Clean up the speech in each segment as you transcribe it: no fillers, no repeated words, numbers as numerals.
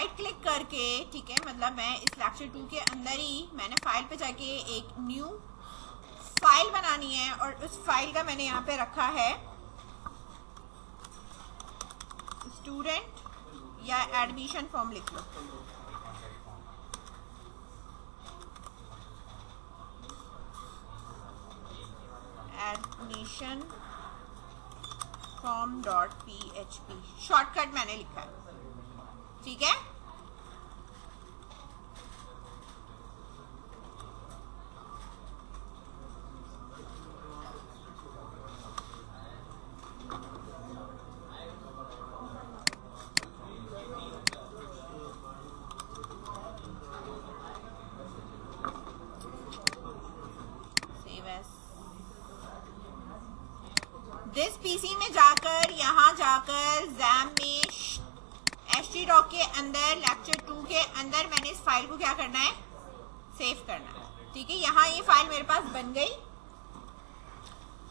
Right click करके, ठीक है, मतलब मैं इस लेक्चर 2 के अंदर ही मैंने फाइल पे जाके एक न्यू फाइल बनानी है और उस फाइल का मैंने यहाँ पे रखा है स्टूडेंट या एडमिशन फॉर्म लिख लो। Admission form dot PHP shortcut मैंने लिखा है, ठीक है। दिस पीसी में जाकर, यहाँ जाकर जैम में htdoc के अंदर लेक्चर 2 के अंदर मैंने इस फाइल को क्या करना है, सेव करना है, ठीक है। यहाँ ये फाइल मेरे पास बन गई।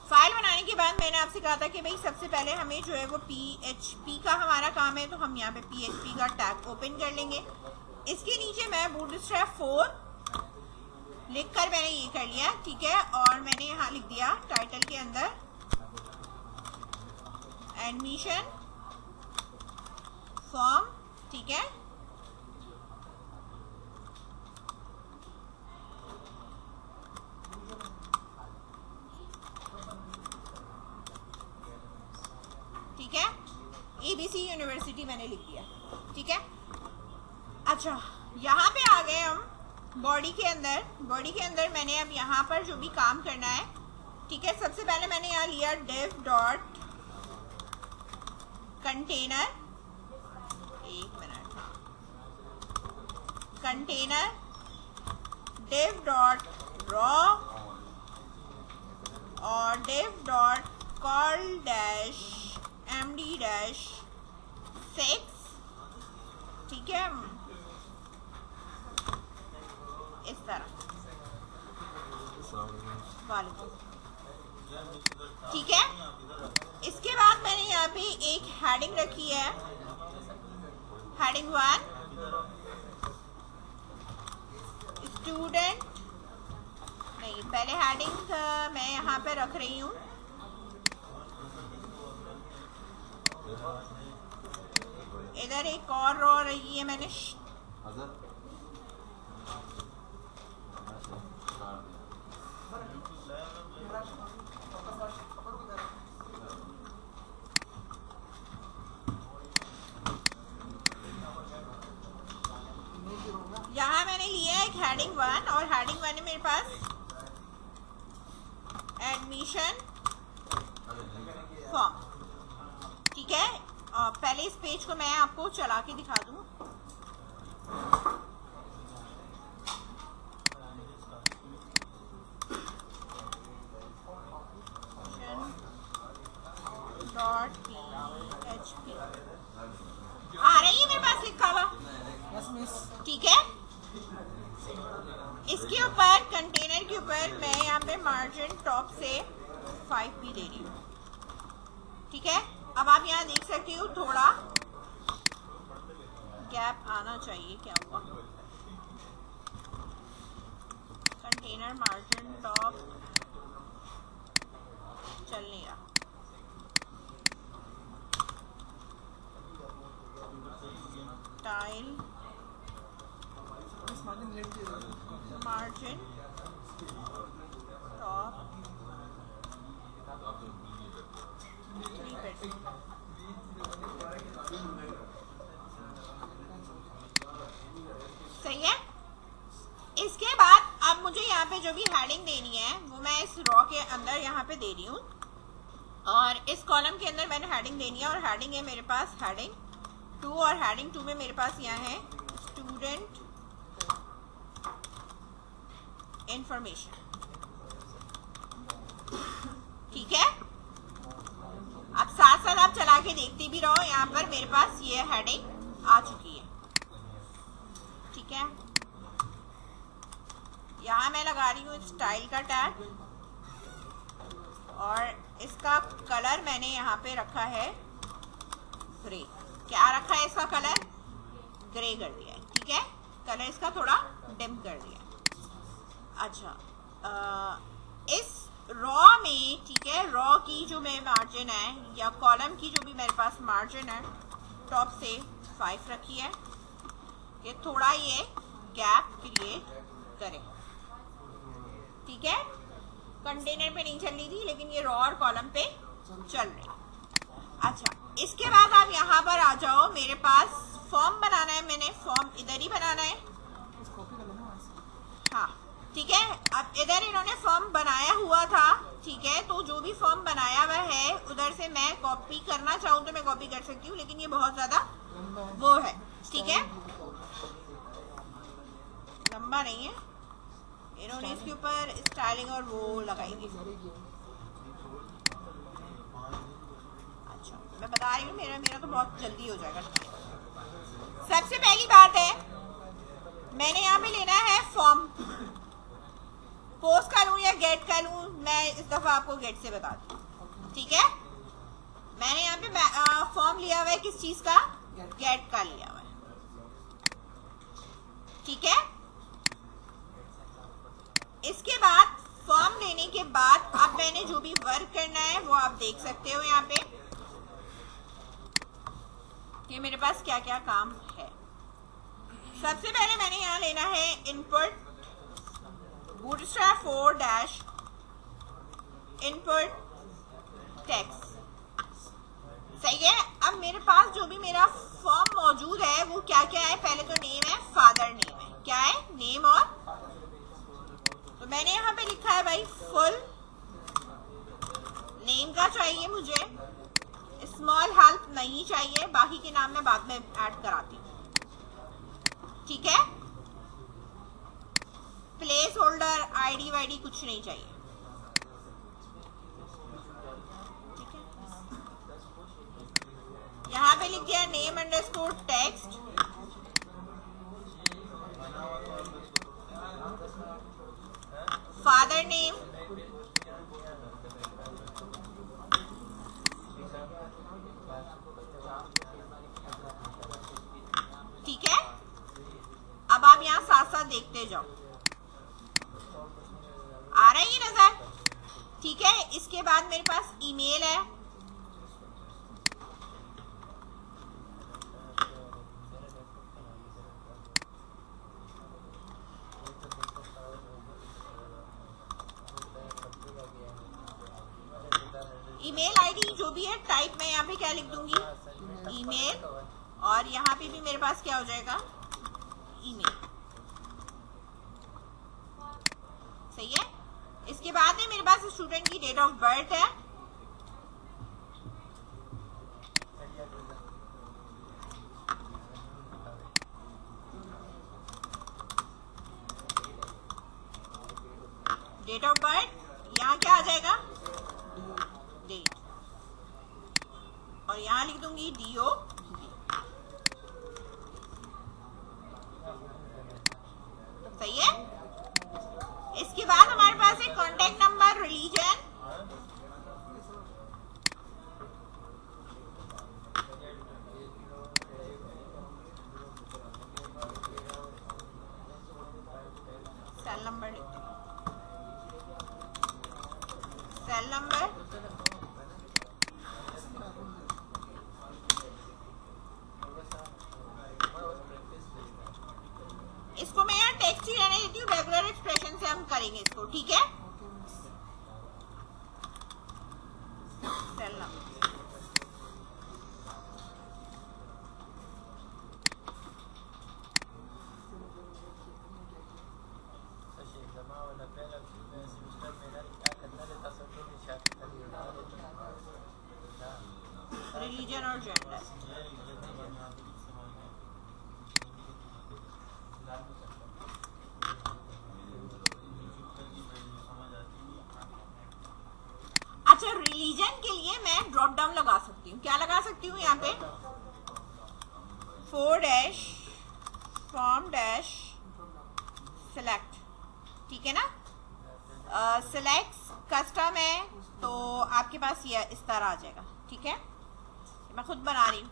फाइल बनाने के बाद मैंने आपसे कहा था कि भाई सबसे पहले हमें जो है वो PHP का हमारा काम है, तो हम यहाँ पे PHP का टैग ओपन कर लेंगे। इसके नीचे मैं बूटस्ट्रैप 4 लिखकर मैंने ये कर लिया, ठीक है। और मैंने यहाँ लिख दिया टाइटल के अंदर एडमिशन फॉर्म, ठीक है। ठीक है, ABC यूनिवर्सिटी मैंने लिख दिया, ठीक है। अच्छा, यहाँ पे आ गए हम बॉडी के अंदर। बॉडी के अंदर मैंने अब यहाँ पर जो भी काम करना है, ठीक है। सबसे पहले मैंने यहाँ लिया div डॉट कंटेनर, एक minute, container div dot raw और div dot call dash md dash 6, ठीक है, इस तरह, ठीक है। इसके बाद मैंने यहाँ पे एक हेडिंग रखी है, हेडिंग 1 स्टूडेंट, नहीं पहले हेडिंग मैं यहाँ पे रख रही हूँ इधर एक और रो रही है मैंने, यहाँ मैंने लिया है एक हेडिंग 1 और हेडिंग 1 है मेरे पास एडमिशन फॉर्म, ठीक है। पहले इस पेज को मैं आपको चला के दिखा दूं। .php आ रही है मेरे पास लिखा हुआ, ठीक है। इसके ऊपर कंटेनर के ऊपर मैं यहाँ पे मार्जिन टॉप से 5 भी दे रही हूँ, ठीक है। अब आप यहाँ देख सकते हो थोड़ा गैप आना चाहिए, क्या हुआ, कंटेनर मार्जिन टॉप चल नहीं रहा, टाइल मार्जिन टॉप 3%, सही है। इसके बाद अब मुझे यहाँ पे जो भी हेडिंग देनी है वो मैं इस रॉ के अंदर यहाँ पे दे रही हूँ और इस कॉलम के अंदर मैंने हेडिंग देनी है और हेडिंग है मेरे पास हेडिंग 2 और हेडिंग 2 में मेरे पास यहाँ है स्टूडेंट इंफॉर्मेशन, ठीक है। अब साथ साथ आप चला के देखते भी रहो, यहाँ पर मेरे पास ये हेडिंग आ चुकी है, ठीक है। यहाँ मैं लगा रही हूँ स्टाइल का टैग और इसका कलर मैंने यहाँ पे रखा है ग्रे। क्या रखा है इसका कलर? ग्रे। ग्रे कर दिया है, ठीक है, कलर इसका थोड़ा डिम कर दिया है। अच्छा, इस रॉ में, ठीक है, रॉ की जो मेरे मार्जिन है या कॉलम की जो भी मेरे पास मार्जिन है, टॉप से 5 रखी है कि थोड़ा ये गैप क्रिएट करे, ठीक है। कंटेनर पे नहीं चल रही थी लेकिन ये रॉ और कॉलम पे चल रही। अच्छा, इसके बाद आप यहाँ पर आ जाओ, मेरे पास फॉर्म बनाना है, मैंने फॉर्म इधर ही बनाना है, हाँ, ठीक है। अब इधर इन्होंने फॉर्म बनाया हुआ था, ठीक है, तो जो भी फॉर्म बनाया हुआ है उधर से मैं कॉपी करना चाहूँ तो मैं कॉपी कर सकती हूँ, लेकिन ये बहुत ज्यादा वो है, ठीक है, लंबा नहीं है, इन्होंने इसके ऊपर स्टाइलिंग और वो लगाई थी। अच्छा, मैं बता रही हूँ, मेरा तो बहुत जल्दी हो जाएगा। सबसे पहली बात है, मैंने यहाँ पे लेना है फॉर्म, पोस्ट का लूँ या गेट का लूँ, मैं इस दफा आपको गेट से बता दूँ, ठीक है। मैंने यहाँ पे फॉर्म लिया हुआ है, किस चीज का, गेट का लिया हुआ है, ठीक है। इसके बाद फॉर्म लेने के बाद अब मैंने जो भी वर्क करना है वो आप देख सकते हो यहाँ पे कि मेरे पास क्या क्या काम है। सबसे पहले मैंने यहाँ लेना है input bootstrap 4 dash input text, सही है। अब मेरे पास जो भी मेरा फॉर्म मौजूद है वो क्या क्या है, पहले तो नेम है, फादर नेम है, क्या है, नेम, और तो मैंने यहाँ पे लिखा है भाई फुल नेम का चाहिए मुझे, स्मॉल हेल्प नहीं चाहिए, बाकी के नाम मैं बाद में ऐड कराती हूँ, ठीक है। प्लेस होल्डर, आईडी वाईडी कुछ नहीं चाहिए, ठीक है। यहाँ पे लिख दिया name underscore text, father name, ठीक है। अब आप यहाँ साथ साथ देखते जाओ, आ रहा है ये नजर, ठीक है। इसके बाद मेरे पास ईमेल है, ईमेल आईडी जो भी है टाइप मैं यहाँ पे क्या लिख दूंगी, ईमेल, और यहाँ पे भी मेरे पास क्या हो जाएगा, ईमेल, सही है। इसके बाद है मेरे पास स्टूडेंट की डेट ऑफ बर्थ है, डेट ऑफ बर्थ, यहाँ क्या आ जाएगा, डेट, और यहाँ लिख दूंगी डीओ, सही है। इसके बाद हमारे पास है contact number, religion, cell number, cell number, इसको मैं यहाँ टेक्स्ट ही रहने देती हूँ, रेगुलर एक्सप्रेशन से हम करेंगे इसको, ठीक है। सेल नंबर, रिलीजन और जेंडर, अच्छा, रिलीजन के लिए मैं ड्रॉप डाउन लगा सकती हूँ, क्या लगा सकती हूँ यहाँ पे, 4 डैश फॉर्म डैश सिलेक्ट, ठीक है ना। सिलेक्ट कस्टम है तो आपके पास ये इस तरह आ जाएगा, ठीक है, मैं खुद बना रही हूँ,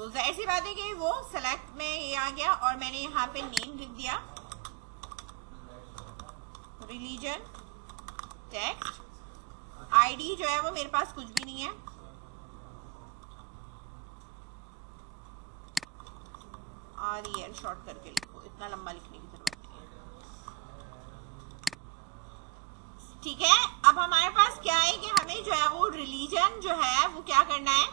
तो जाहिर सी बात है कि वो सेलेक्ट में ये आ गया और मैंने यहाँ पे नेम लिख दिया, रिलीजन, टेक्स्ट, आईडी जो है वो मेरे पास कुछ भी नहीं है, REL शॉर्ट करके लिखो, इतना लंबा लिखने की जरूरत नहीं है। ठीक है, अब हमारे पास क्या है कि हमें जो है वो रिलीजन जो है वो क्या करना है,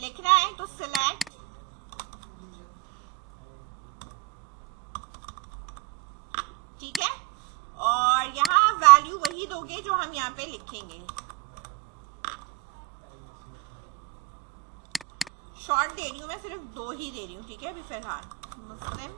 लिखना है। तो सिलेक्ट ठीक है, और यहाँ वैल्यू वही दोगे जो हम यहाँ पे लिखेंगे। शॉर्ट दे रही हूँ मैं, सिर्फ 2 ही दे रही हूँ, ठीक है अभी फिलहाल। मुस्लिम,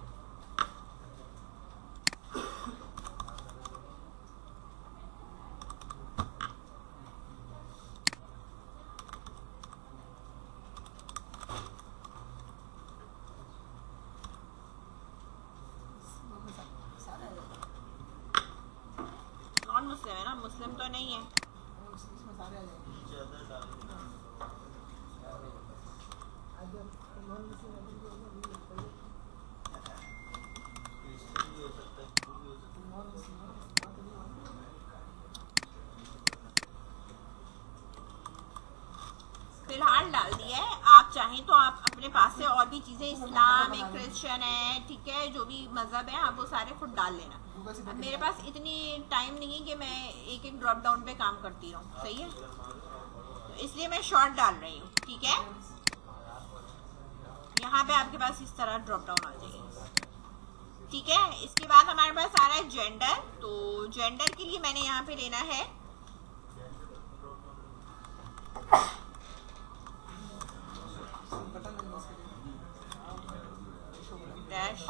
नॉन मुस्लिम है ना, मुस्लिम तो नहीं है। फिलहाल डाल दिया है, आप चाहें तो आप अपने पास से और भी चीजें, इस्लाम है, क्रिश्चियन है, ठीक है, जो भी मजहब है आप वो सारे खुद डाल लेना। अब मेरे पास इतनी टाइम नहीं है कि मैं एक एक ड्रॉप डाउन पे काम करती रहूँ, सही है, तो इसलिए मैं शॉर्ट डाल रही हूँ। ठीक है, यहाँ पे आपके पास इस तरह ड्रॉप डाउन आ जाएगी। ठीक है, इसके बाद हमारे पास आ रहा है जेंडर। तो जेंडर के लिए मैंने यहाँ पे लेना है डैश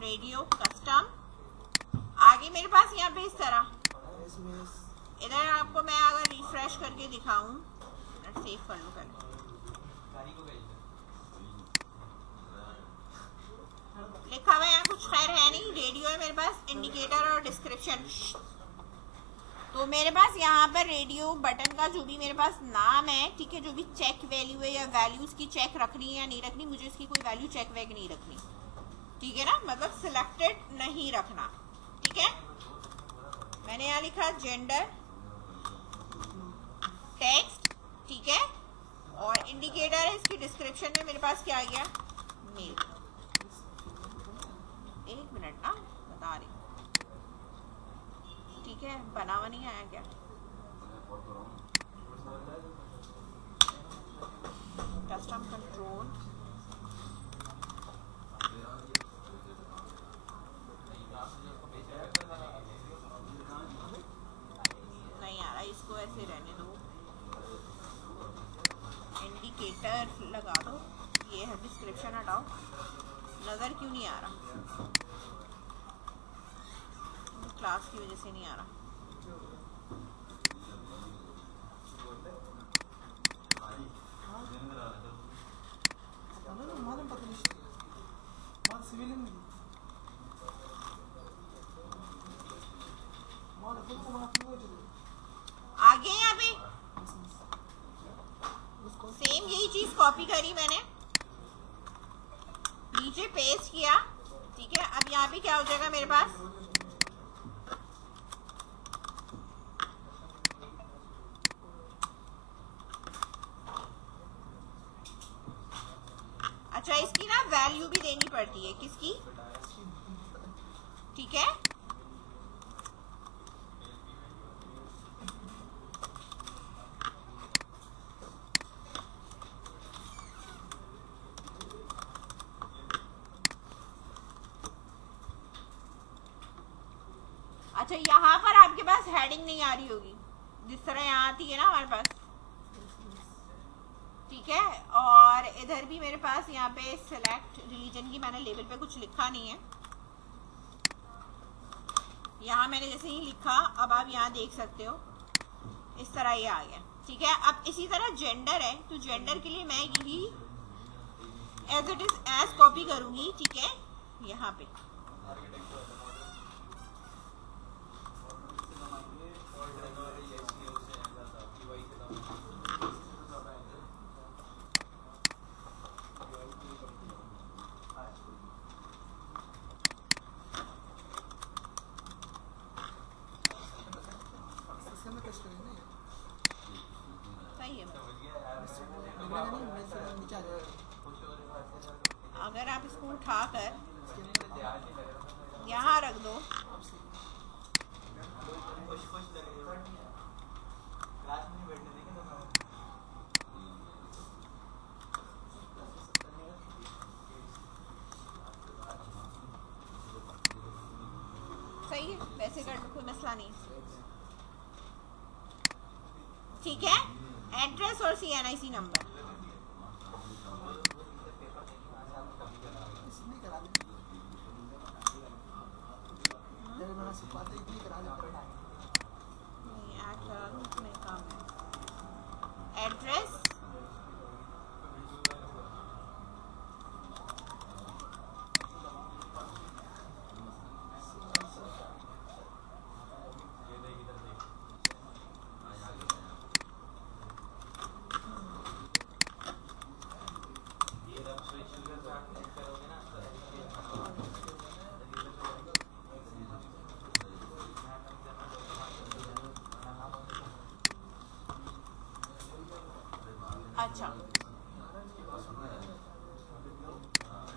रेडियो कस्टम। आगे मेरे पास यहाँ पे इस तरह, इधर आपको मैं अगर रिफ्रेश करके दिखाऊं, सेव कर लूं पहले, लिखा हुआ यहाँ कुछ खैर है नहीं, रेडियो है मेरे पास, इंडिकेटर और डिस्क्रिप्शन। तो मेरे पास यहाँ पर रेडियो बटन का जो भी मेरे पास नाम है, ठीक है, जो भी चेक वैल्यू है या वैल्यूज की चेक रखनी है या नहीं रखनी, मुझे इसकी कोई वैल्यू चेक वैक नहीं रखनी, ठीक है ना, मतलब सिलेक्टेड नहीं रखना। ठीक है, मैंने यहाँ लिखा जेंडर, टेक्स्ट, ठीक है, और इंडिकेटर है, इसकी डिस्क्रिप्शन में मेरे पास क्या आ गया, मेल। एक मिनट ना, बता रही, ठीक है, बना हुआ नहीं आया क्या, कस्टम कंट्रोल, नहीं आ रहा, इसको ऐसे रहने दो, इंडिकेटर लगा दो, ये है, डिस्क्रिप्शन हटाओ, नजर क्यों नहीं आ रहा, क्लास की वजह से नहीं आ रहा। आगे यहाँ पे सेम यही चीज कॉपी करी मैंने, नीचे पेस्ट किया। ठीक है, अब यहाँ पे क्या हो जाएगा मेरे पास, अच्छा इसकी ना वैल्यू भी देनी पड़ती है, किसकी, ठीक है, अच्छा यहाँ पर आपके पास हेडिंग नहीं आ रही होगी, जिस तरह यहाँ आती है ना हमारे पास, ठीक है, और इधर भी मेरे पास यहाँ पे सेलेक्ट रिलीजन की मैंने लेबल पे कुछ लिखा नहीं है, यहाँ मैंने जैसे ही लिखा, अब आप यहाँ देख सकते हो इस तरह ये आ गया। ठीक है, अब इसी तरह जेंडर है, तो जेंडर के लिए मैं यही as it is as copy करूंगी, ठीक है, यहाँ पे सही है। अगर आप इसको उठाकर यहाँ रख दो सही है, वैसे कर लो, कोई मसला नहीं। ठीक है, एड्रेस और CNIC नंबर। एड्रेस,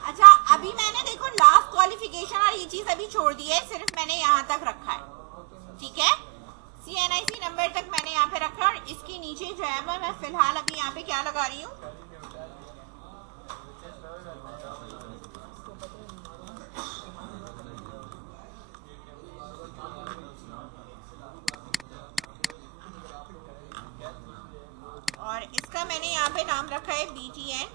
अच्छा अभी मैंने देखो लास्ट क्वालिफिकेशन और ये चीज अभी छोड़ दी है, सिर्फ मैंने यहाँ तक रखा है। ठीक है, CNIC नंबर तक मैंने यहाँ पे रखा और इसके नीचे जो है मैं फिलहाल अभी यहाँ पे क्या लगा रही हूँ, और इसका मैंने यहाँ पे नाम रखा है BTN।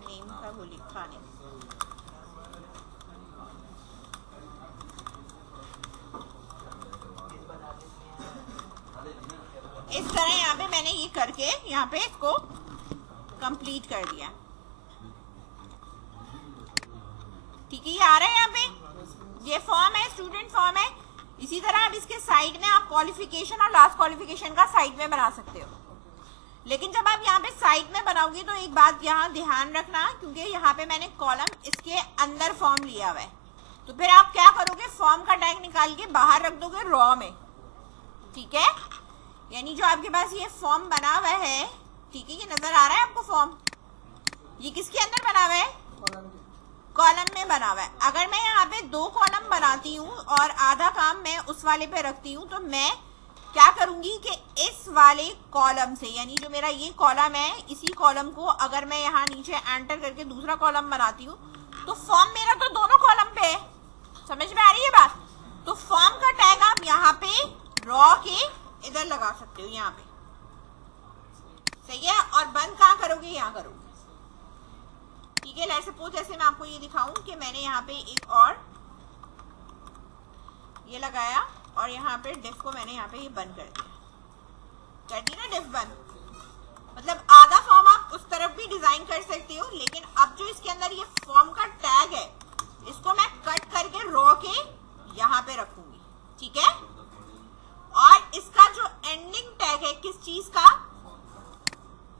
नेम का वो लिखा नहीं, इस तरह यहाँ पे मैंने ये करके यहाँ पे इसको कंप्लीट कर दिया। ठीक है, ये आ रहा है यहाँ पे, ये फॉर्म है, स्टूडेंट फॉर्म है। इसी तरह अब इसके साइड में आप क्वालिफिकेशन और लास्ट क्वालिफिकेशन का साइड में बना सकते हो, लेकिन जब आप यहाँ पे साइड में बनाओगे तो एक बात यहाँ ध्यान रखना, क्योंकि यहाँ पे मैंने कॉलम इसके अंदर फॉर्म लिया हुआ है, तो फिर आप क्या करोगे, फॉर्म का टैग निकाल के बाहर रख दोगे रॉ में। ठीक है, यानी जो आपके पास ये फॉर्म बना हुआ है, ठीक है, ये नजर आ रहा है आपको फॉर्म, ये किसके अंदर बना हुआ है, कॉलम में बना हुआ है। अगर मैं यहाँ पे 2 कॉलम बनाती हूँ और आधा काम मैं उस वाले पे रखती हूँ, तो मैं क्या करूंगी कि इस वाले कॉलम से, यानी जो मेरा ये कॉलम है, इसी कॉलम को अगर मैं यहाँ नीचे एंटर करके दूसरा कॉलम बनाती हूँ, तो फॉर्म मेरा तो दोनों कॉलम पे है। समझ में आ रही है बात? तो फॉर्म का टैग आप यहाँ पे रॉ के इधर लगा सकते हो, यहाँ पे। सही है, और बंद कहाँ करोगे, यहाँ करोगे। ठीक है, लेट्स सपोज जैसे मैं आपको ये दिखाऊं कि मैंने यहाँ पे एक और ये लगाया और यहाँ पे डिफ को मैंने यहाँ पे ये बंद कर दिया, कर दी ना डिफ बंद। मतलब आधा फॉर्म आप उस तरफ भी डिजाइन कर सकते हो, लेकिन अब जो इसके अंदर ये फॉर्म का टैग है, इसको मैं कट करके रॉ के यहाँ पे रखूंगी। ठीक है, और इसका जो एंडिंग टैग है किस चीज का,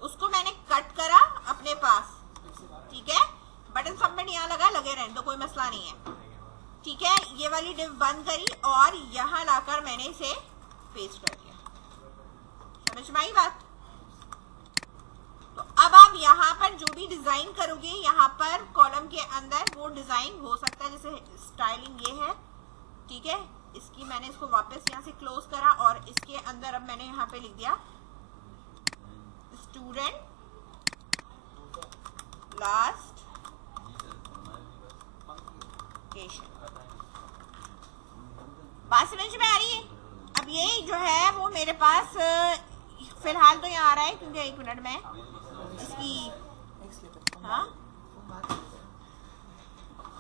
उसको मैंने कट करा अपने पास। ठीक है, बटन सबमिट यहाँ लगा, लगे रहने तो कोई मसला नहीं है। ठीक है, ये वाली डिव बंद करी और यहाँ लाकर मैंने इसे पेस्ट कर दिया। समझ में आई बात? तो अब आप यहाँ पर जो भी डिजाइन करोगे यहाँ पर कॉलम के अंदर, वो डिजाइन हो सकता है, जैसे स्टाइलिंग ये है। ठीक है, इसकी मैंने इसको वापस यहाँ से क्लोज करा और इसके अंदर अब मैंने यहाँ पे लिख दिया स्टूडेंट लास्ट बात समझ में आ रही है? अब ये जो है वो मेरे पास फिलहाल तो यहाँ आ रहा है, क्योंकि 1 मिनट में इसकी, हाँ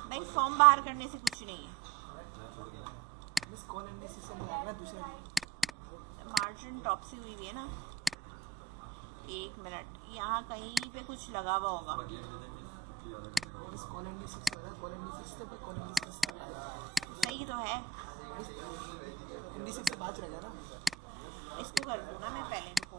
भाई फॉर्म बाहर करने से कुछ नहीं है, मार्जिन टॉप से हुई है ना। 1 मिनट, यहाँ कहीं पे कुछ लगा हुआ होगा। सही तो है, इसको कर दूँ ना मैं पहले, रुको।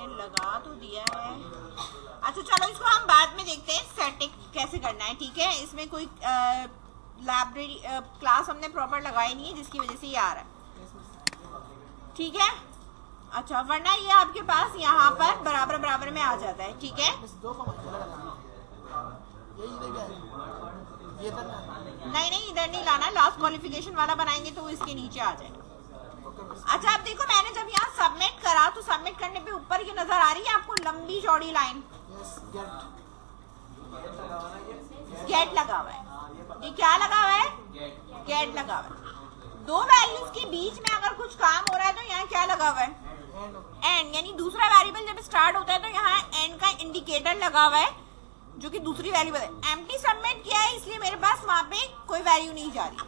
मैंने लगा तो दिया है। अच्छा चलो इसको हम बाद में देखते हैं सेटिंग कैसे करना है, ठीक है। इसमें कोई लाइब्रेरी क्लास हमने प्रॉपर लगाई नहीं है जिसकी वजह से ये आ रहा है, ठीक है। अच्छा वरना ये आपके पास यहाँ पर बराबर बराबर में आ जाता है, ठीक है। नहीं नहीं इधर नहीं लाना, लास्ट क्वालिफिकेशन वाला बनाएंगे तो इसके नीचे आ जाएगा। अच्छा अब देखो मैंने जब यहाँ सबमिट करा तो सबमिट करने पे ऊपर की नजर आ रही है आपको लंबी चौड़ी लाइन, गेट लगा हुआ है। ये क्या लगा हुआ है? गेट लगा हुआ है। दो वैल्यूज के बीच में अगर कुछ काम हो रहा है तो यहाँ क्या लगा हुआ है? एंड, यानी दूसरा वेरिएबल जब स्टार्ट होता है तो यहाँ एंड का इंडिकेटर लगा हुआ है जो कि दूसरी वैल्यू है। एम्प्टी सबमिट किया है इसलिए मेरे पास वहां पे कोई वैल्यू नहीं जा रही।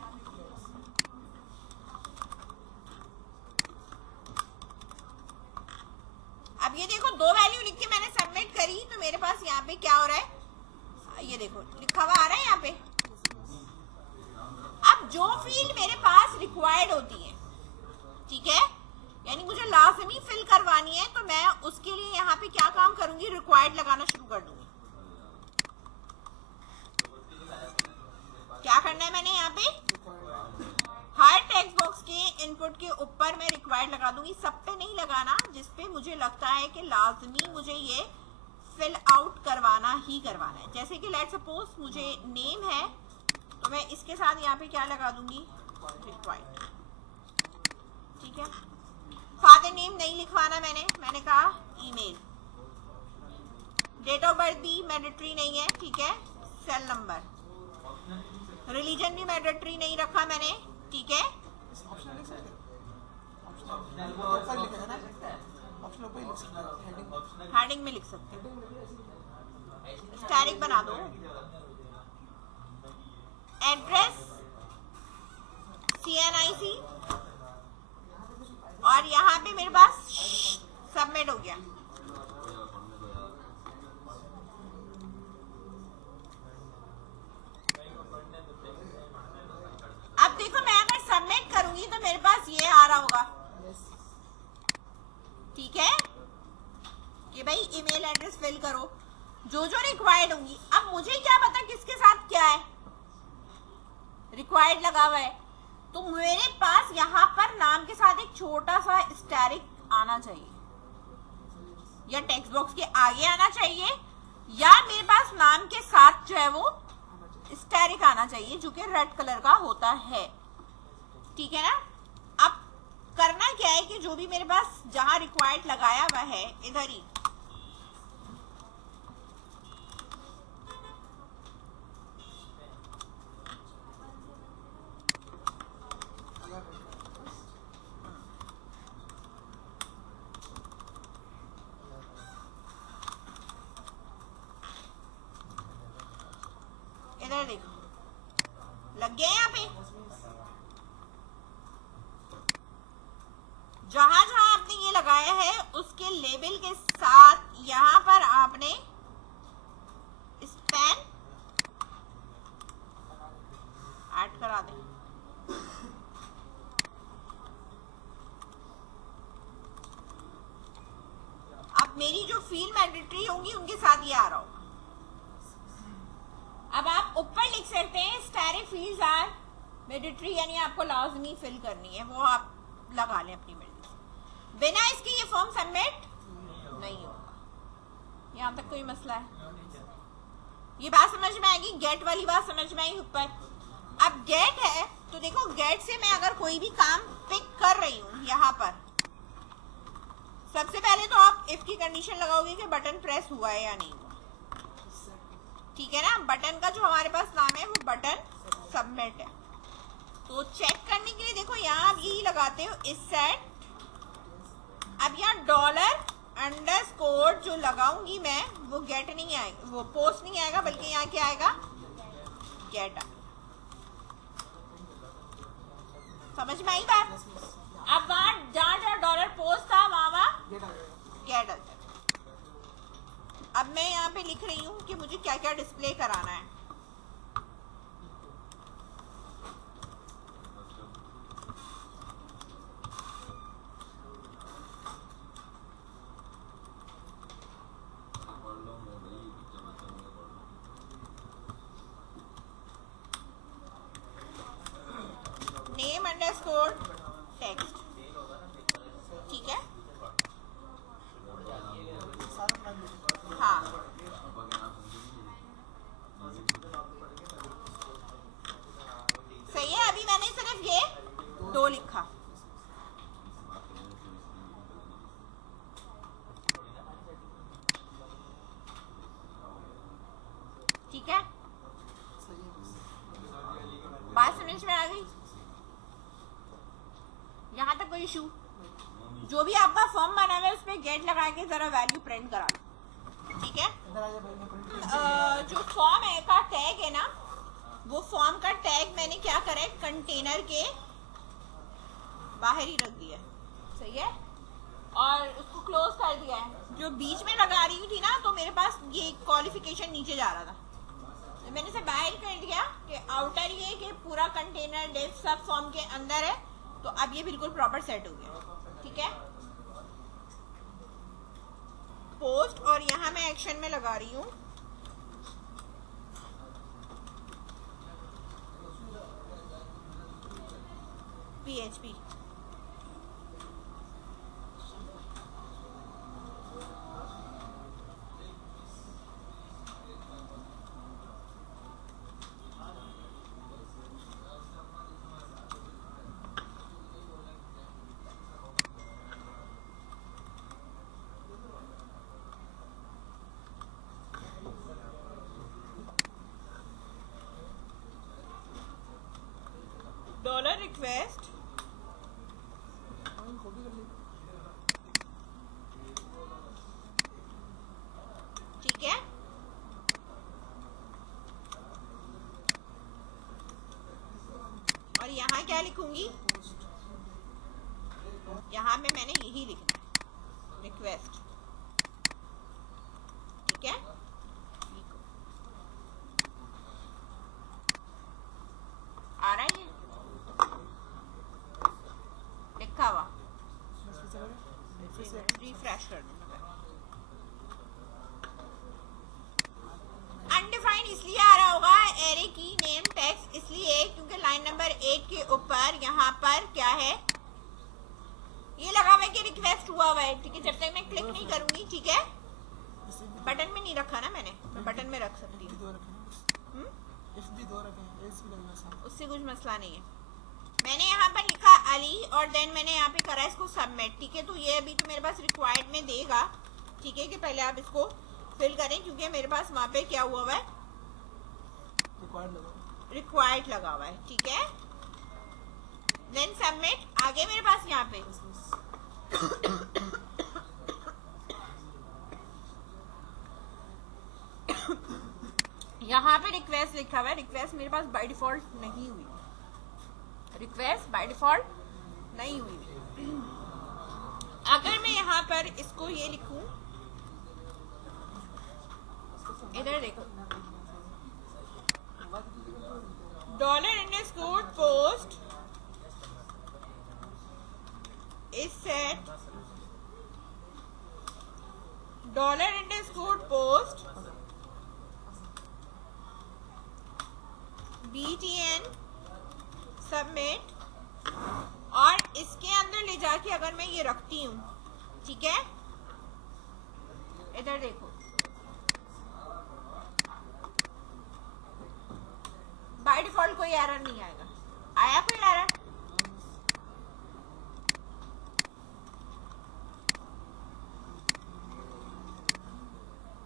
अब ये देखो दो वैल्यू लिख के मैंने सबमिट करी तो मेरे पास यहाँ पे क्या हो रहा है, ये देखो लिखा हुआ आ रहा है यहाँ पे। अब जो फील्ड मेरे पास रिक्वायर्ड होती है, ठीक है, यानी मुझे लाजमी फिल करवानी है तो मैं उसके लिए यहाँ पे क्या काम करूंगी, रिक्वायर्ड लगाना शुरू कर दूंगी। क्या करना है मैंने यहाँ पे, हर टेक्स्ट बॉक्स के इनपुट के ऊपर मैं रिक्वायर्ड लगा दूंगी। सब पे नहीं लगाना, जिस पे मुझे लगता है कि लाजमी मुझे ये फिल आउट करवाना ही करवाना है। जैसे कि लेट्स सपोज मुझे नेम है तो मैं इसके साथ यहाँ पे क्या लगा दूंगी, रिक्वायर्ड, ठीक है। फादर नेम नहीं लिखवाना मैंने कहा ईमेल। डेट ऑफ बर्थ भी मैंडेटरी नहीं है, ठीक है। सेल नंबर, रिलीजन भी मैंडेटरी नहीं रखा मैंने, ठीक है। हेडिंग में लिख सकते हैं, स्टैटिक बना दो। एड्रेस CNIC और यहाँ पे मेरे पास सबमिट हो गया। अब देखो मैं अगर सबमिट करूंगी तो मेरे पास ये आ रहा होगा, ठीक है, कि भाई ईमेल एड्रेस फिल करो जो जो रिक्वायर्ड होंगी। अब मुझे क्या पता किसके साथ क्या है, रिक्वायर्ड लगा हुआ है तो मेरे पास यहाँ पर नाम के साथ एक छोटा सा स्टैरिक आना चाहिए, या टेक्स्ट बॉक्स के आगे आना चाहिए, या मेरे पास नाम के साथ जो है वो स्टैरिक आना चाहिए जो कि रेड कलर का होता है, ठीक है ना। अब करना क्या है कि जो भी मेरे पास जहां रिक्वायर्ड लगाया हुआ है इधर ही देखो लग गया यहाँ पे। जहां जहां आपने ये लगाया है उसके लेबल के साथ यहाँ पर आपने स्पैन ऐड करा दें। अब मेरी जो फील्ड मैंडेटरी होंगी उनके साथ ये आ रहा होगा। अब आप ऊपर लिख सकते हैं स्टैरिक फील्ड्स आर मैंडेटरी, यानी आपको लाजमी फिल करनी है, वो आप लगा लें अपनी मर्जी से। बिना इसके ये फॉर्म सबमिट नहीं होगा। यहाँ तक कोई मसला है? ये बात समझ में आएगी, गेट वाली बात समझ में आई ऊपर। अब गेट है तो देखो गेट से मैं अगर कोई भी काम पिक कर रही हूँ यहाँ पर, सबसे पहले तो आप इफ की कंडीशन लगाओगे कि बटन प्रेस हुआ है या नहीं हुआ, ठीक है ना। बटन का जो हमारे पास नाम है वो बटन सबमिट है। तो चेक करने के लिए देखो यहाँ आप यही लगाते हो इस सेट। अब यहाँ $_ जो लगाऊंगी मैं वो गेट नहीं आएगा, वो पोस्ट नहीं आएगा, बल्कि यहाँ क्या आएगा, गेट आएगा। समझ में आई बात? अब वहां जहाँ डॉलर पोस्ट था वहां गेट आता है। अब मैं यहाँ पे लिख रही हूँ कि मुझे क्या क्या डिस्प्ले कराना है। अंडरस्कोर टेक्स्ट, ठीक है। हाँ, सही है। अभी मैंने सिर्फ ये 2 लिखा, ठीक है। बात समझ में आ गई? यहाँ तक कोई इशू? जो भी आपका फॉर्म बना हुआ है उस पर गेट लगा के जरा वैल्यू प्रिंट करा, ठीक है। जो फॉर्म है का टैग है ना, वो फॉर्म का टैग मैंने क्या करा है, कंटेनर के बाहर ही रख दिया, सही है, और उसको क्लोज कर दिया है। जो बीच में लगा रही थी ना, तो मेरे पास ये क्वालिफिकेशन नीचे जा रहा था, तो मैंने इसे बाहर कर दिया कि आउटर ये कि पूरा कंटेनर डिव सब फॉर्म के अंदर है, तो अब ये बिल्कुल प्रॉपर सेट हो गया, ठीक है। पोस्ट, और यहाँ मैं एक्शन में लगा रही हूँ PHP। डॉलर रिक्वेस्ट, ठीक है। और यहाँ क्या लिखूंगी, यहाँ में मैंने यही लिखना है, रिक्वेस्ट, ठीक है। आ रहा है ये लिखा हुआ, रिफ्रेश कर दूंगा। अनडिफाइंड इसलिए आ रहा होगा एरे की नेम टेक्स्ट, इसलिए क्योंकि लाइन नंबर 8 के ऊपर यहाँ पर क्या है, ये लगा हुआ है कि रिक्वेस्ट हुआ है, ठीक है। जब तक मैं क्लिक नहीं करूंगी, ठीक है, बटन में नहीं रखा ना मैंने, मैं बटन में रख सकती हूँ, उससे कुछ मसला नहीं है। मैंने यहाँ पर लिखा अली और देन मैंने यहाँ पे करा इसको सबमिट, ठीक है। तो ये अभी तो मेरे पास रिक्वायर्ड में देगा, ठीक है, कि पहले आप इसको फिल करें, क्योंकि मेरे पास वहाँ पे क्या हुआ हुआ है, रिक्वायर्ड लगा हुआ है, ठीक है। देन सबमिट, आगे मेरे पास यहाँ पे यहाँ पे रिक्वेस्ट लिखा हुआ है। रिक्वेस्ट मेरे पास बाय डिफॉल्ट नहीं हुई, रिक्वेस्ट बाय डिफॉल्ट नहीं हुई। अगर मैं यहाँ पर इसको ये लिखूं, इधर देखो, $_post is set $_post btn submit, और इसके अंदर ले जाके अगर मैं ये रखती हूँ, ठीक है, इधर देखो, बाय डिफॉल्ट कोई एरर नहीं आएगा। आया कोई एरर?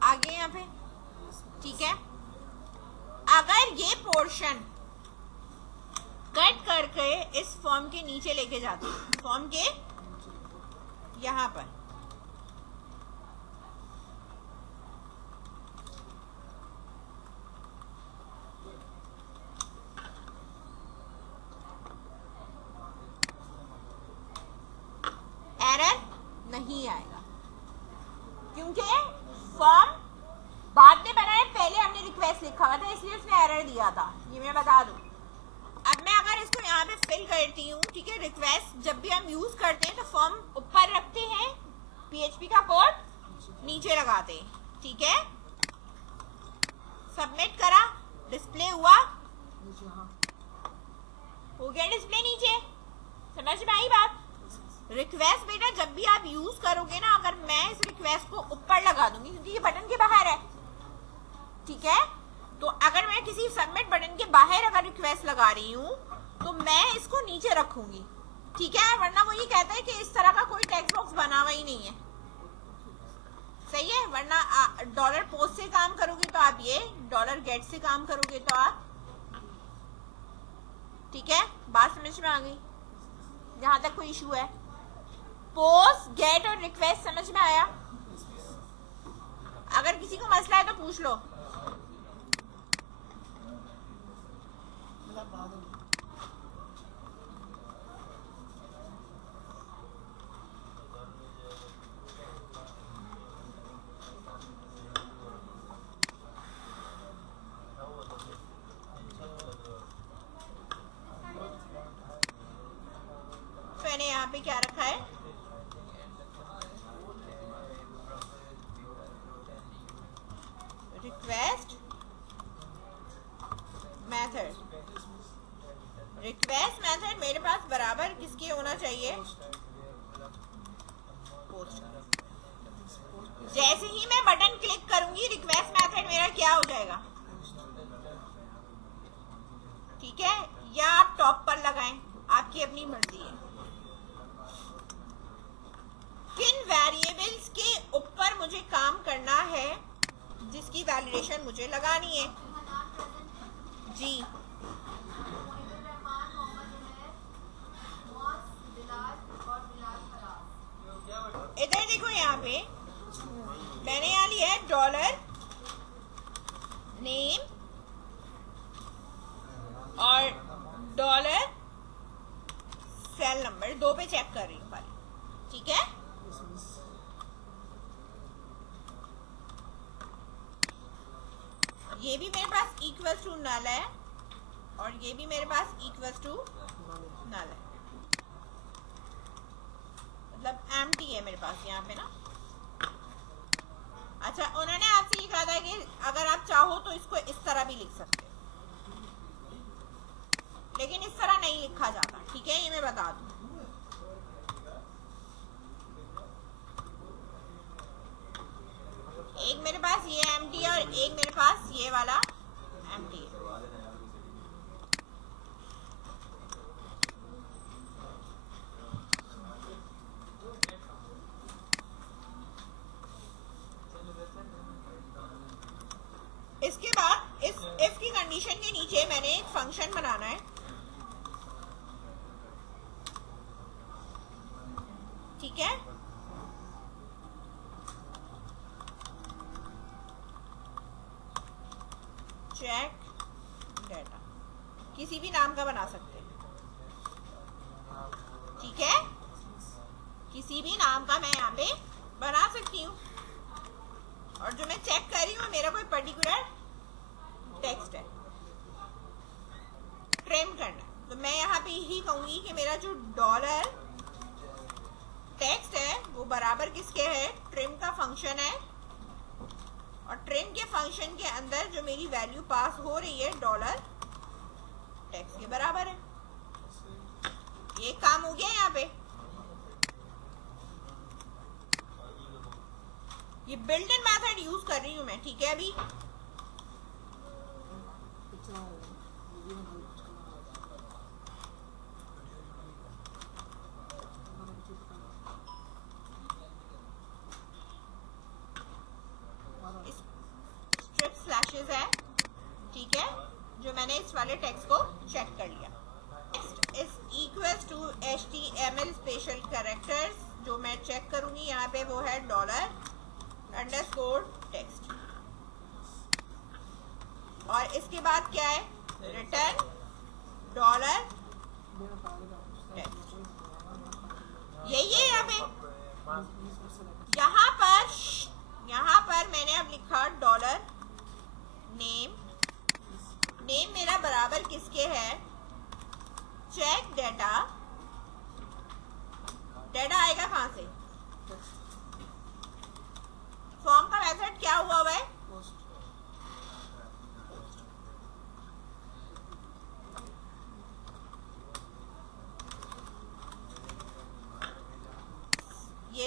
आगे यहाँ पे, ठीक है। अगर ये पोर्शन कट करके इस फॉर्म के नीचे लेके जाते हैं, फॉर्म के यहाँ पर, एरर नहीं आएगा, क्योंकि फॉर्म बाद में बनाया, पहले हमने रिक्वेस्ट लिखा हुआ था, इसलिए उसने एरर दिया था, ये मैं बता दूं। अब मैं अगर इसको यहाँ पे फिल करती हूँ, ठीक है, रिक्वेस्ट जब भी हम यूज करते हैं तो फॉर्म ऊपर रखते हैं, PHP का कोड नीचे लगाते हैं, ठीक है। सबमिट करा, डिस्प्ले हुआ, हो गया डिस्प्ले नीचे, समझ में आई बात? रिक्वेस्ट बेटा जब भी आप यूज करोगे ना, अगर मैं इस रिक्वेस्ट को ऊपर लगा दूंगी क्योंकि ये बटन के बाहर है, ठीक है, तो अगर मैं किसी सबमिट बटन के बाहर अगर रिक्वेस्ट लगा रही हूँ तो मैं इसको नीचे रखूंगी, ठीक है, वरना वो ये कहता है कि इस तरह का कोई टेक्स्ट बॉक्स बना हुआ ही नहीं है, सही है, वरना डॉलर पोस्ट से काम करोगे तो आप ये, डॉलर गेट से काम करोगे तो आप, ठीक है, बात समझ में आ गई? जहां तक कोई इशू है, पोस्ट गेट और रिक्वेस्ट समझ में आया? अगर किसी को मसला है तो पूछ लो। मैंने यहाँ पे क्या रखा है, रिक्वेस्ट मेथड, रिक्वेस्ट मेथड मेरे पास बराबर किसके होना चाहिए, पोस्ट। जैसे ही मैं बटन क्लिक करूंगी रिक्वेस्ट मेथड मेरा क्या हो जाएगा, ठीक है, या आप टॉप पर लगाएं, आपकी अपनी मर्जी है। किन वेरिएबल्स के ऊपर मुझे काम करना है जिसकी वैलिडेशन मुझे लगानी है? जी इधर देखो, यहाँ पे मैंने यहाँ लिया है डॉलर नेम और डॉलर सेल नंबर, दो पे चेक कर रही हूँ खाली, ठीक है। ये भी मेरे पास इक्वल टू नल है और ये भी मेरे पास इक्वल टू नल है, मतलब एम्प्टी है मेरे पास यहाँ पे ना। अच्छा, उन्होंने आपसे ये कहा था कि अगर आप चाहो तो इसको इस तरह भी लिख सकते हो, लेकिन इस तरह नहीं लिखा जाता, ठीक है, ये मैं बता दूं। एक मेरे पास ये एम्प्टी है और एक मेरे पास ये वाला एम्प्टी है। इसके बाद इस इफ की कंडीशन के नीचे मैंने एक फंक्शन बनाना है, ठीक है, चेक डेटा, किसी भी नाम का बना सकते हैं, ठीक है, किसी भी नाम का मैं यहाँ पे बना सकती हूँ। और जो मैं चेक कर रही हूँ मेरा कोई पर्टिकुलर टेक्स्ट है, ट्रिम करना है, तो मैं यहाँ पे यही कहूंगी कि मेरा जो डॉलर टेक्स्ट है वो बराबर किसके है, ट्रिम का फंक्शन है, और ट्रिम के फंक्शन के अंदर जो मेरी वैल्यू पास हो रही है डॉलर टेक्स्ट के बराबर है। ये काम हो गया यहाँ पे। ये बिल्ट इन मेथड यूज कर रही हूं मैं, ठीक है, अभी स्ट्रिप स्लैशेस है, ठीक है, जो मैंने इस वाले टेक्स्ट को चेक कर लिया। Is equals to HTML special characters, जो मैं चेक करूंगी यहाँ पे वो है डॉलर अंडरस्कोर टेक्स्ट, और इसके बाद क्या है, रिटर्न डॉलर टेक्स्ट, यही है यहाँ पे। यहाँ पर मैंने अब लिखा डॉलर नेम, नेम मेरा बराबर किसके है, चेक डेटा, डेटा आएगा कहां से, फॉर्म का मेथड क्या हुआ है,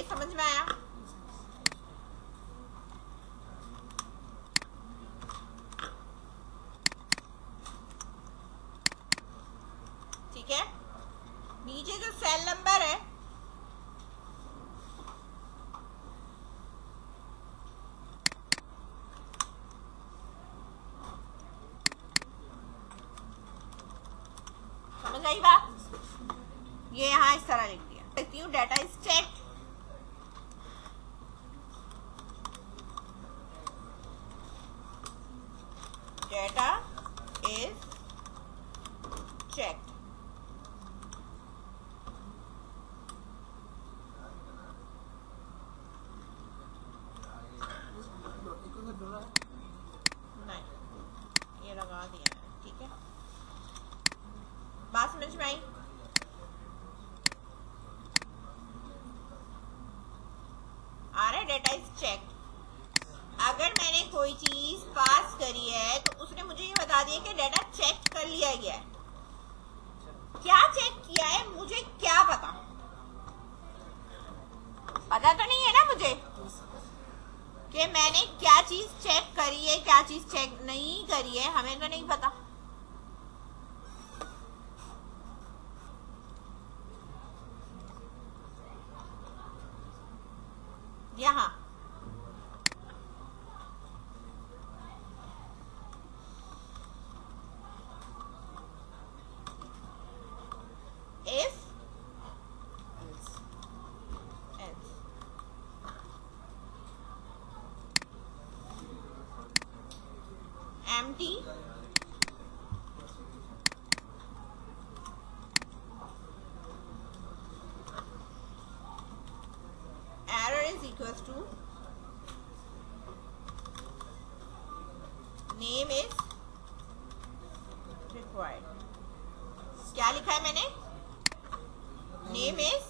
समझ में आया? ठीक है, नीचे जो सेल नंबर है समझ आई बात? ये यहां इस तरह लिख दिया, लिखती हूँ data is checked, data is checked. नहीं, ये लगा दिया है, ठीक है, बात समझ में आई? आ रहा है डेटा इज चेक्ड। अगर मैंने कोई चीज पास करी है तो उसने मुझे ये बता दिया कि डेटा चेक कर लिया गया है। क्या चेक किया है मुझे क्या पता? पता तो नहीं है ना मुझे कि मैंने क्या चीज चेक करी है, क्या चीज चेक नहीं करी है, हमें तो नहीं पता। यहां if else, empty error is equals to name is required। क्या लिखा है मैंने? नेम इज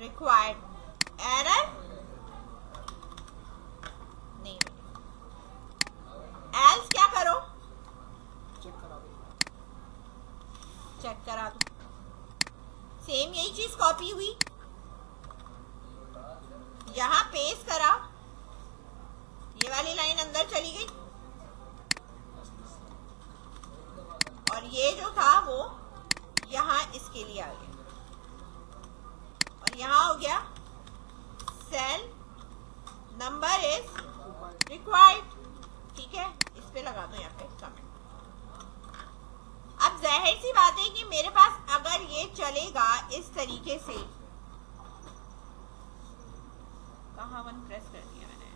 रिक्वायर्ड, एरर नहीं। एल्स क्या करो? चेक करा दो। सेम यही चीज कॉपी हुई, यहां पेस्ट करा, ये वाली लाइन अंदर चली गई और ये जो था वो यहां इसके लिए आ गया और यहां हो गया सेल नंबर इज रिक्वायर्ड। ठीक है, इस पे लगा दो यहाँ पे कमेंट। अब जाहिर सी बात है कि मेरे पास अगर ये चलेगा इस तरीके से, कहाँ वन प्रेस कर दिया मैंने,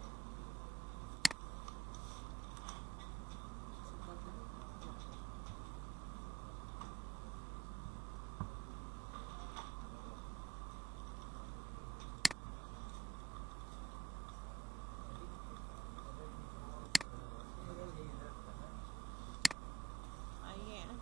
आइए ना,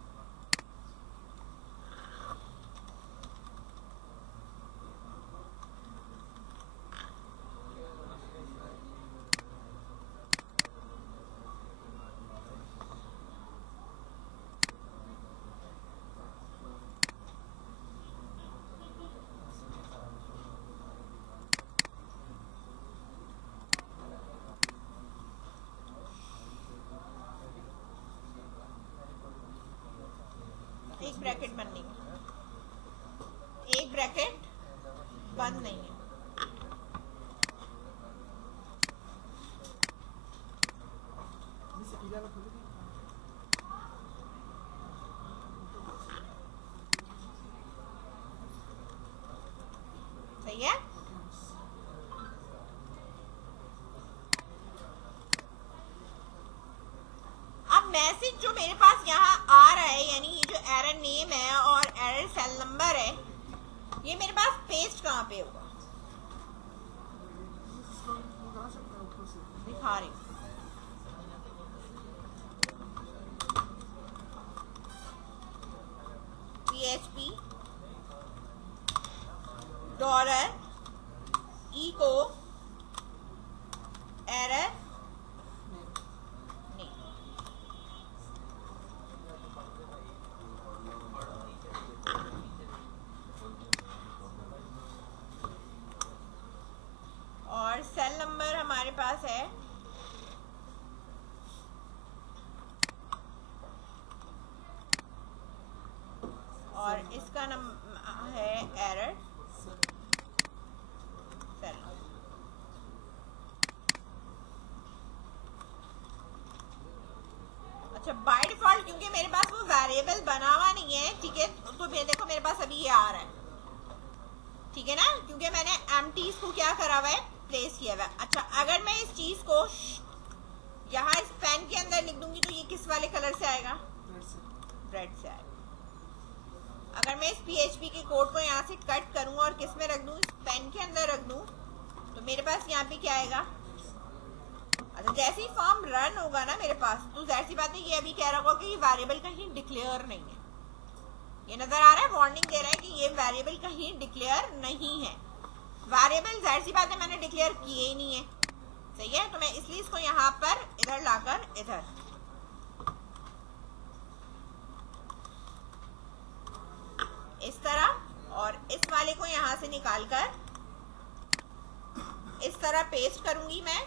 एक ब्रैकेट बंद नहीं है, एक ब्रैकेट बंद नहीं है। सही है? अब मैसेज जो मेरे पास यहाँ आ रहा है, यानी ये जो एरर नेम है और एरर सेल नंबर है, ये मेरे पास पेस्ट कहाँ पे होगा? दिखा रही हूँ, PHP डॉलर इको एरर नहीं। मेरे पास वो वेरिएबल बना हुआ नहीं है, ठीक है, तो देखो मेरे पास अभी ये आ रहा है, ठीक है ना, क्योंकि मैंने एम्प्टीज को क्या करा हुआ है, प्लेस किया हुआ है। अच्छा, अगर मैं इस चीज को यहाँ इस पेन के अंदर लिख दूंगी तो ये किस वाले कलर से आएगा, रेड से आएगा। अगर मैं इस PHP के कोड को यहाँ से कट करूँ और किस में रख दूँ, इस पेन के अंदर रख दूँ, तो मेरे पास यहाँ पे क्या आएगा। अच्छा, जैसे ही फॉर्म रन होगा ना मेरे पास, तो जाहिर सी बात है ये अभी कह रहा होगा कि ये वेरिएबल कहीं डिक्लेयर नहीं है। ये नजर आ रहा है, वार्निंग दे रहा है कि ये वेरिएबल कहीं डिक्लेयर नहीं है। वेरिएबल जाहिर सी बात है मैंने डिक्लेयर किए ही नहीं है, सही है, तो मैं इसलिए इसको यहाँ पर इधर लाकर इधर इस तरह, और इस वाले को यहाँ से निकालकर इस तरह पेस्ट करूंगी मैं,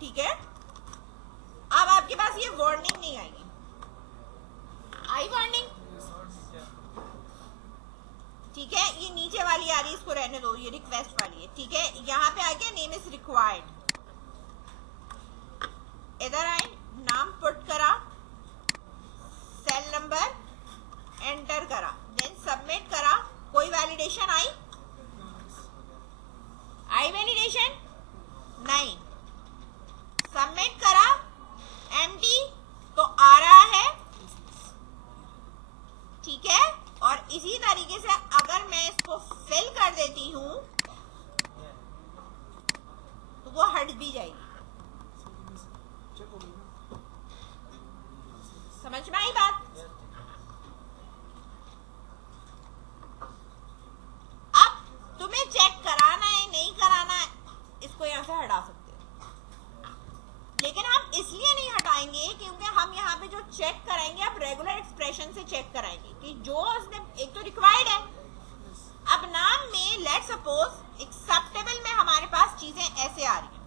ठीक है। अब आपके पास ये वार्निंग नहीं आएगी, आई वार्निंग, ठीक है। ये नीचे वाली आ रही है, इसको रहने दो, ये रिक्वेस्ट वाली है, ठीक है। यहाँ पे आ गया नेम इज रिक्वायर्ड, इधर आए, नाम पुट करा, सेल नंबर एंटर करा, देन सबमिट करा, कोई वैलिडेशन आई वैलिडेशन नहीं, सबमिट करा, एम्प्टी तो आ रहा है, ठीक है। और इसी तरीके से अगर मैं इसको फिल कर देती हूं तो वो हट भी जाएगी, समझ में आई बात। अब तुम्हें चेक कराना है नहीं कराना है, इसको यहां से हटा सकते हो, लेकिन हम इसलिए नहीं हटाएंगे क्योंकि हम यहाँ पे जो चेक कराएंगे अब रेगुलर एक्सप्रेशन से चेक कराएंगे कि जो उसने, एक तो रिक्वायर्ड है, अब नाम में लेट्स सपोज एक्सेप्टेबल में हमारे पास चीजें ऐसे आ रही हैं,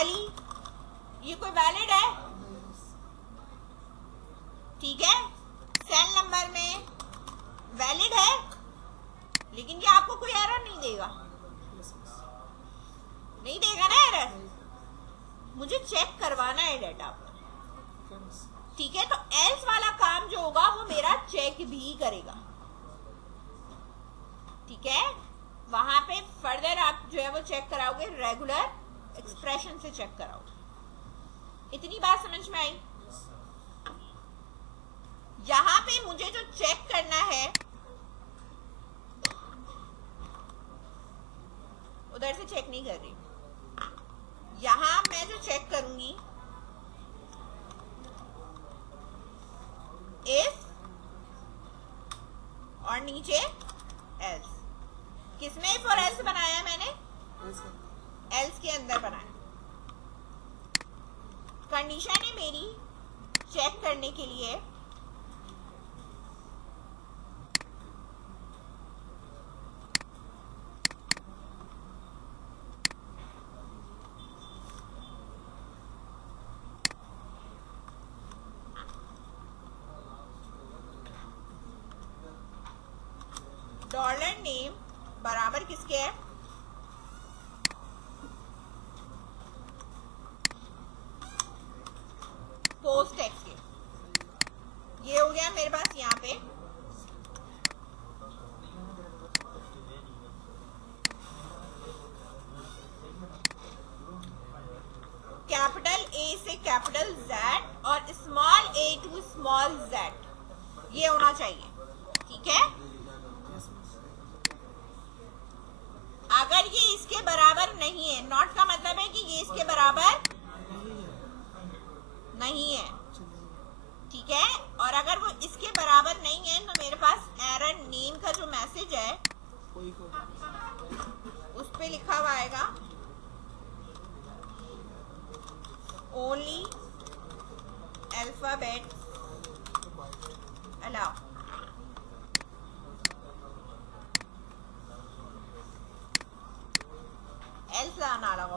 अली, ये कोई वैलिड है, ठीक है। सेल नंबर में वैलिड है, लेकिन ये आपको कोई एरर नहीं देगा, नहीं देगा ना एरर, मुझे चेक करवाना है डाटा, ठीक है। तो एल्स वाला काम जो होगा वो मेरा चेक भी करेगा, ठीक है। वहां पे फर्दर आप जो है वो चेक कराओगे, रेगुलर एक्सप्रेशन से चेक कराओगे। इतनी बात समझ में आई। यहां पे मुझे जो चेक करना है उधर से चेक नहीं कर रही, यहां मैं जो चेक करूंगी इफ और नीचे एल्स, किसमें इफ और एल्स बनाया मैंने, एल्स के अंदर बनाया। कंडीशन है मेरी चेक करने के लिए डॉलर नेम बराबर किसके है, पोस्ट टेक्स्ट के। ये हो गया मेरे पास यहाँ पे कैपिटल ए से कैपिटल जेड और small A to small Z, ये होना चाहिए, ठीक है। अगर ये इसके बराबर नहीं है, नॉट का मतलब है कि ये इसके बराबर नहीं है, ठीक है। और अगर वो इसके बराबर नहीं है तो मेरे पास एरर नेम का जो मैसेज है उस पे लिखा हुआ आएगा ओनली अल्फाबेट अलाउ, एल्स आना लगा।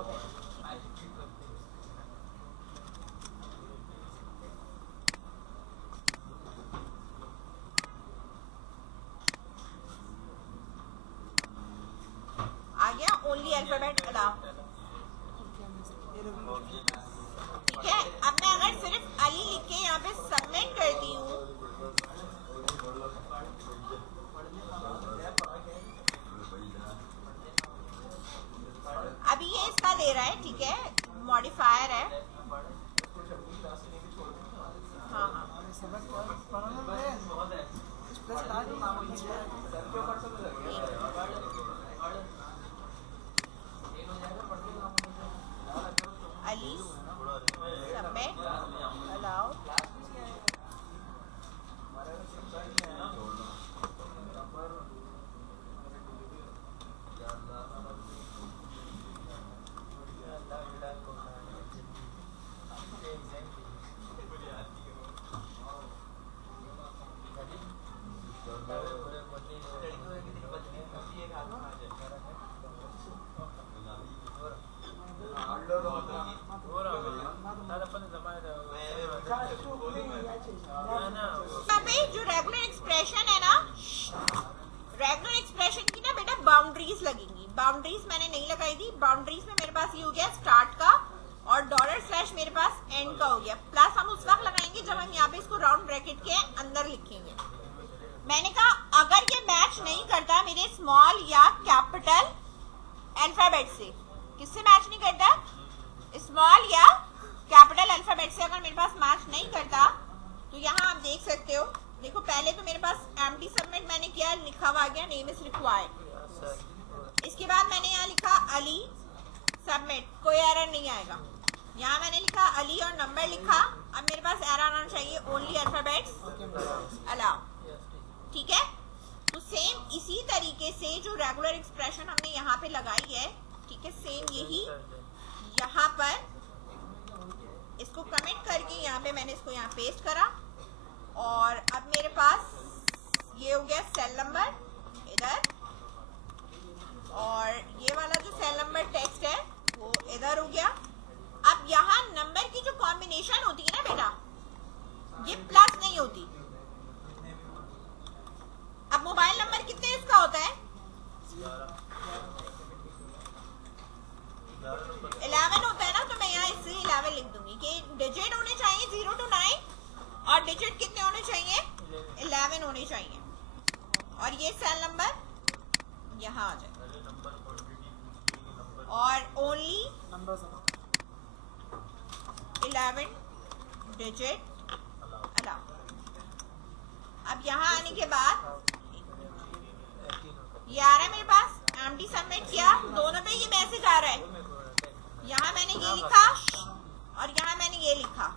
आ गया ओनली अल्फाबेट अलाउ, ठीक है। अब मैं अगर सिर्फ बाउंड्रीज लगेंगी। बाउंड्रीज मैंने नहीं लगाई थी। बाउंड्रीज में मेरे पास ये हो गया स्टार्ट का और $/ मेरे पास एंड का हो गया। प्लस हम उस वक्त लगाएंगे जब हम यहाँ पे इसको राउंड ब्रैकेट के अंदर लिखेंगे। मैंने कहा अगर ये मैच नहीं करता मेरे स्मॉल या कैपिटल अल्फाबेट से, किससे मैच नहीं करता? स्मॉल या कैपिटल अल्फाबेट से अगर मेरे पास मैच नहीं करता तो यहाँ आप देख सकते हो। देखो पहले तो मेरे पास एम्प्टी सबमिट मैंने किया, लिखा हुआ आ गया नेम इज रिक्वायर्ड। इसके बाद मैंने यहाँ लिखा अली सबमिट, कोई एरर नहीं आएगा। यहाँ मैंने लिखा अली और नंबर लिखा। अब मेरे पास एरर आना चाहिए ओनली अल्फाबेट्स अलाउ। ठीक है, तो सेम इसी तरीके से जो रेगुलर एक्सप्रेशन हमने यहाँ पे लगाई है, ठीक है, सेम यही यहाँ पर इसको कमेंट करके यहाँ पे मैंने इसको यहाँ पेस्ट करा और अब मेरे पास ये हो गया सेल नंबर इधर और ये वाला जो सेल नंबर टेक्स्ट है वो इधर हो गया। अब यहाँ नंबर की जो कॉम्बिनेशन होती है ना बेटा, ये प्लस नहीं होती। अब मोबाइल नंबर कितने इसका होता है? 11 होता है ना, तो मैं यहाँ इससे 11 लिख दूंगी कि डिजिट होने चाहिए 0 to 9 और डिजिट कितने होने चाहिए? 11 होने चाहिए। और ये सेल नंबर यहाँ आ जाए और ओनली 11 डिजिट अलाउ। अब यहाँ आने के बाद ये आ रहा है मेरे पास, एम्प्टी सबमिट किया, दोनों पे ये मैसेज आ रहा है। यहाँ मैंने ये लिखा और यहाँ मैंने ये लिखा,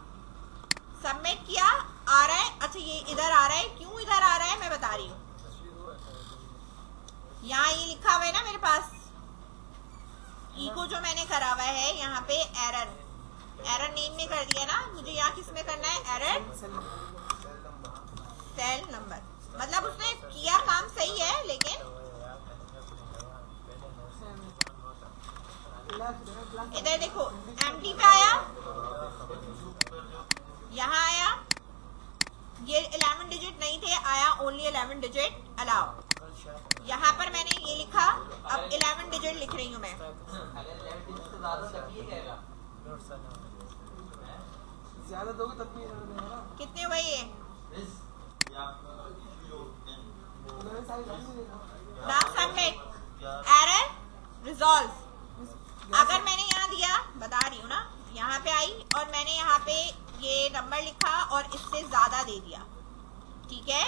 सबमिट किया, आ रहा है। अच्छा ये इधर आ रहा है, क्यों इधर आ रहा है मैं बता रही हूँ। यहाँ ये लिखा हुआ है ना मेरे पास, इको जो मैंने करा हुआ है यहाँ पे एरर नेम में कर दिया ना, मुझे यहाँ किस में करना है? Error cell number. मतलब उसने किया काम सही है, लेकिन इधर देखो एम्प्टी पे आया, यहाँ आया, ये 11 डिजिट नहीं थे, आया ओनली 11 डिजिट अलाउ। यहाँ पर मैंने ये लिखा, अब 11 डिजिट लिख रही हूँ मैं। ज्यादा दोगे तब भी कितने हुए ये? Now submit, error resolve. अगर मैंने यहाँ दिया, बता रही हूँ ना, यहाँ पे आई और मैंने यहाँ पे ये नंबर लिखा और इससे ज्यादा दे दिया, ठीक है,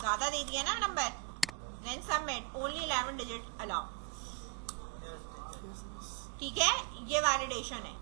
ज्यादा दे दिया ना number, then submit only 11 digit allow. ठीक है, ये वैलिडेशन है।